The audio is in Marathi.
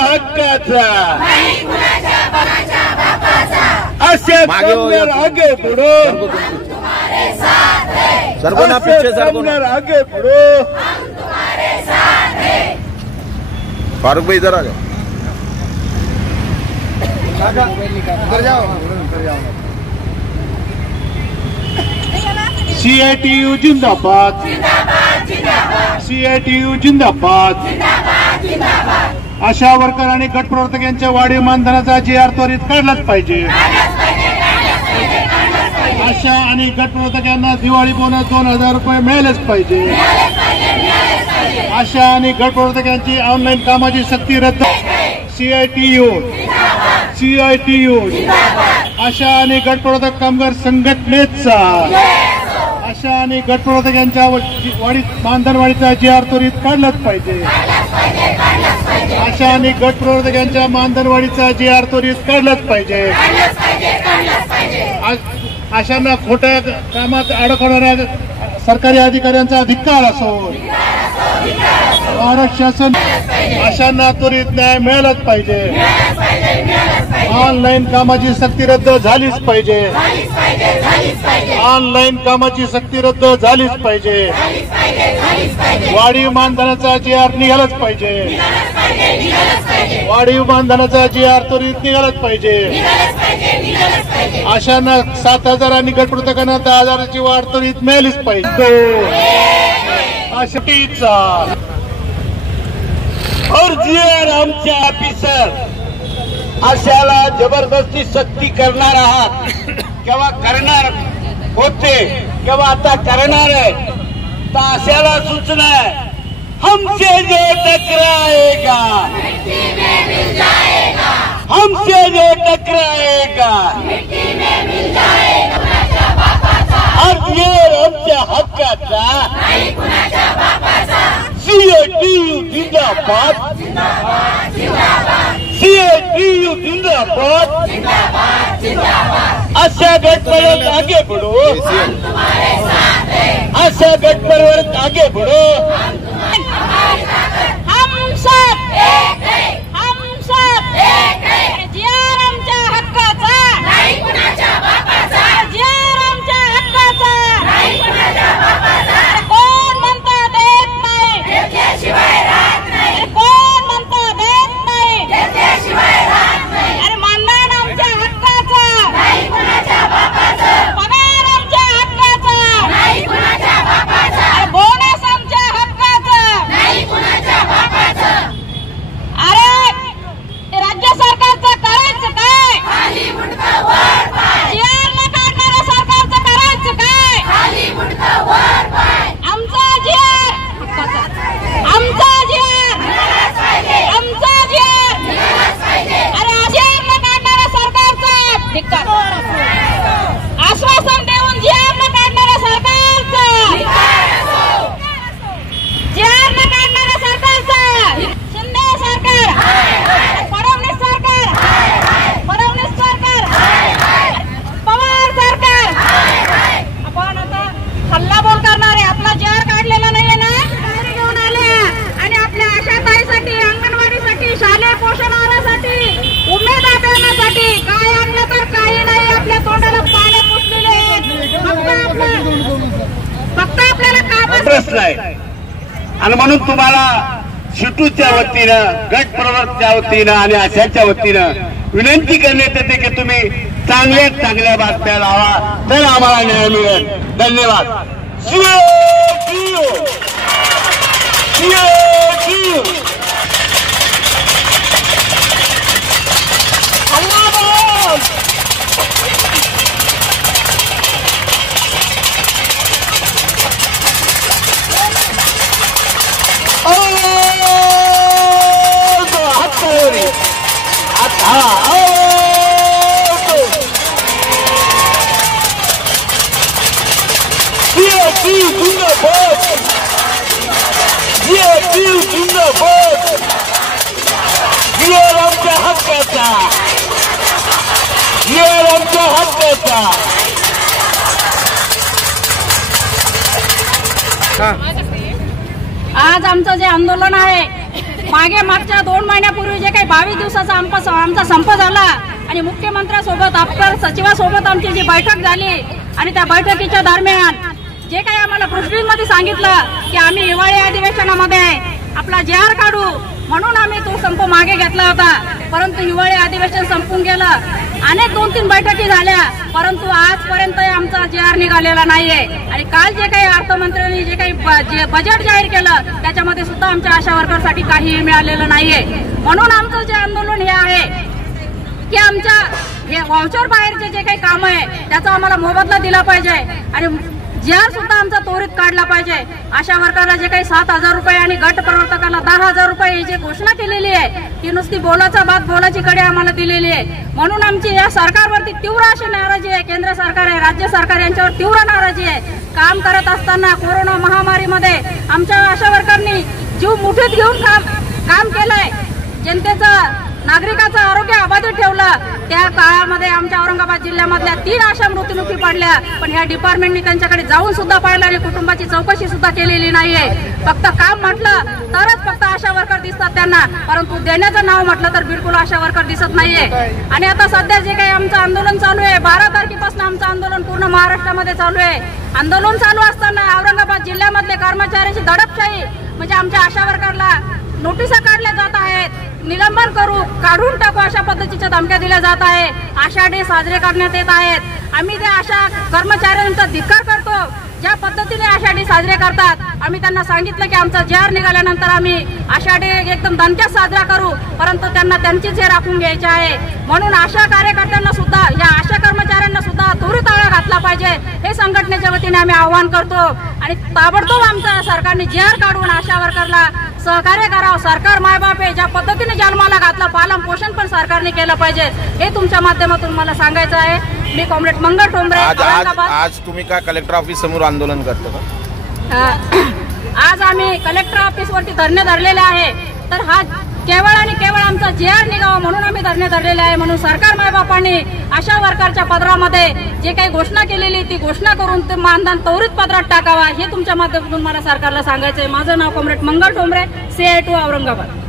हक्काचा असे कामगार आगे बढ़ो सरगोना पीछे सरगोना आगे बढ़ो फारूक भाई इधर आ जाओ उधर जाओ CITU जिंदाबाद CITU जिंदाबाद आशा वर्कर आणि गट प्रवर्तक यांच्या वाढीव मानधनाचा GR त्वरित काढलाच पाहिजे आशा आणि गट प्रवर्तकांना दिवाळी बोनस 2000 रुपये मिळालेच पाहिजे आशा आणि गट प्रवर्तकांची ऑनलाईन कामाची सक्ती रद्द CITU आशा आणि गट प्रवर्तक कामगार संघटनेचा आशा आणि गट प्रवर्तकांच्या मानधन वाढीचा GR त्वरित काढलाच पाहिजे आशा आणि गट प्रवर्तकांच्या मानधन वाढीचा GR त्वरित काढलाच पाहिजे अशांना खोट्या कामात अडकवणाऱ्या सरकारी अधिकाऱ्यांचा धिक्कार असो महाराष्ट्र शासन अशांना त्वरित न्याय मिळालाच पाहिजे ऑनलाईन कामाची सक्ती रद्द झालीच पाहिजे ऑनलाईन कामाची सक्ती रद्द झालीच पाहिजे वाढीव मानधनाचा GR निघालाच पाहिजे वाढीव मानधनाचा GR त्वरित निघालाच पाहिजे अशांना 7000 आणि गट प्रवर्तकांना 10000ची वाढ त्वरित मिळालीच पाहिजे अशाचा और GR आमच्या ऑफिसर अशाला जबरदस्ती सक्ती करणार आहात किंवा करणार होते किंवा आता करणार आहे तर अशाला सूचना आहे हमसे जो टकराएगा हमसे जो टकराएगा और GR आमच्या हक्काचा CITU जिंदाबाद CITU जिंदाबाद आशा गट प्रवर्तक आगे बढ़ो आशा गट प्रवर्तक आगे बढ़ो हम सब GR आमच्या हक्काचा नाही कुणाच्या बापाचा GR आमच्या हक्काचा नाही कुणाच्या बापाचा कोण म्हणता देत नाही घेतल्याशिवाय राहत नाही कोण म्हणता देत नाही घेतल्याशिवाय राहत नाही अरे मानधन आमच्या हक्काचा नाही कुणाच्या बापाचा पगार आमच्या हक्काचा नाही कुणाच्या बापाचा अरे बोनस आमच्या हक्काचा नाही कुणाच्या बापाचा अरे राज्य सरकारचं करायचं काय खाली मुंडकं वर पाय GR न काढणाऱ्या सरकारचं करायचं काय खाली मुंडकं वर पाय आमचा GR आमचा GR आमचा GR अरे GR न काढणाऱ्या सरकारचं धिक्कार आश्वासन देऊन GR न काढणाऱ्या सरकारचं GR न काढणाऱ्या सरकारचं शिंदे सरकार फडणवीस सरकार पवार सरकार आपण आता हल्लाबोल करणारे आपला GR काढलेला नाहीये ना घेऊन आले आणि आपल्या आशाताईसाठी अंगणवाडीसाठी शालेय पोषण आहारासाठी उमेद अभियानासाठी काय आणलं तर काही नाही आपल्या तोंडाला पाणी पुसलेले फक्त आपल्याला काम प्रश्न आणि म्हणून तुम्हाला शिटूच्या वतीनं गट प्रवर्तकच्या वतीनं आणि आशाच्या वतीनं विनंती करण्यात येते की तुम्ही चांगल्यात चांगल्या बातम्या लावा तर आम्हाला न्याय मिळेल धन्यवाद आमच्या हक्काचा आज आमचं जे आंदोलन आहे मागच्या 2 महिन्यापूर्वी जे काही 22 दिवसाचा आमचा संप झाला आणि मुख्यमंत्र्यांसोबत अप्पर सचिवासोबत आमची जी बैठक झाली आणि त्या बैठकीच्या दरम्यान जे काही आम्हाला प्रोसिडिंगमध्ये सांगितलं की आम्ही हिवाळी अधिवेशनामध्ये आपला JR काढू म्हणून आम्ही तो संप मागे घेतला होता, परंतु हिवाळी अधिवेशन संपून गेलं. अनेक 2-3 बैठकी झाल्या, परंतु आजपर्यंत आमचा JR निघालेला नाहीये. आणि काल जे काही अर्थमंत्र्यांनी जे काही बजेट जाहीर केलं त्याच्यामध्ये सुद्धा आमच्या आशा वर्करसाठी काहीही मिळालेलं नाहीये. म्हणून आमचं जे आंदोलन हे आहे की आमच्या हे व्हाउचर बाहेरचे जे काही काम आहे त्याचा आम्हाला मोबदला दिला पाहिजे आणि JR सुद्धा आमचा त्वरित काढला पाहिजे. आशा वर्करला जे काही 7,000 रुपये आणि गट प्रवर्तकाला 10,000 रुपये ही जी घोषणा केलेली आहे ती नुसती बोलाचा बात बोलाची कडे आम्हाला दिलेली आहे. म्हणून आमची या सरकारवरती तीव्र अशी नाराजी आहे. केंद्र सरकार आहे, राज्य सरकार यांच्यावर तीव्र नाराजी आहे. काम करत असताना कोरोना महामारीमध्ये आमच्या आशा वर्करनी जीव मुठीत घेऊन काम केलंय. जनतेचं नागरिकाचं आरोग्य अबाधित ठेवलं. त्या काळामध्ये आमच्या औरंगाबाद जिल्ह्यामधल्या 3 आशा मृत्युमुखी पडल्या, पण ह्या डिपार्टमेंटने त्यांच्याकडे जाऊन सुद्धा पाहिलं आणि कुटुंबाची चौकशी सुद्धा केलेली नाहीये. फक्त काम म्हटलं तरच फक्त आशा वर्कर दिसतात त्यांना, परंतु देण्याचं नाव म्हटलं तर बिलकुल आशा वर्कर दिसत नाहीये. आणि आता सध्या जे काही आमचं आंदोलन चालू आहे 12 तारखेपासून आमचं आंदोलन पूर्ण महाराष्ट्रामध्ये चालू आहे. आंदोलन चालू असताना औरंगाबाद जिल्ह्यामधले कर्मचाऱ्यांची दडपशाही म्हणजे आमच्या आशा वर्करला नोटिसा काढल्या जात आहेत, निलंबन करू, काढून टाकू अशा पद्धतीच्या धमक्या दिल्या जात आहे. आशा डे साजरे करण्यात येत आहेत. आम्ही त्या आशा कर्मचाऱ्यांचा धिक्कार करतो ज्या पद्धतीने आशा डे साजरे करतात. आम्ही त्यांना सांगितलं की आमचा JR निघाल्यानंतर आम्ही आशा डे एकदम दणक्यात साजरा करू, परंतु त्यांना त्यांचीच हे राखून घ्यायचे आहे. म्हणून आशा कार्यकर्त्यांना सुद्धा या आशा कर्मचाऱ्यांना सुद्धा त्वरित आळा घातला पाहिजे हे संघटनेच्या वतीने आम्ही आवाहन करतो. आणि ताबडतोब आमच्या सरकारने JR काढून आशा वर्करला सहकार्य करावं. सरकार मायबाप आहे, ज्या पद्धतीने जन्माला घातला पालन पोषण पण सरकारने केलं पाहिजे हे तुमच्या माध्यमातून मला सांगायचं आहे. मी कॉम्रेड मंगल ठोंबरे. आज तुम्ही काय कलेक्टर ऑफिस समोर आंदोलन करता का? आज आम्ही कलेक्टर ऑफिस वरती धरणे धरलेले आहे. तर हा केवळ आणि केवळ आमचा JR निघावा म्हणून आम्ही धरणे धरलेले आहे. म्हणून सरकार मायबापांनी आशा वर्करच्या पदरामध्ये जे काही घोषणा केलेली ती घोषणा करून ते मानधन त्वरित पदरात टाकावा हे तुमच्या माध्यमातून मला सरकारला सांगायचंय. माझं नाव कॉम्रेड मंगल ठोंबरे, CI2 औरंगाबाद.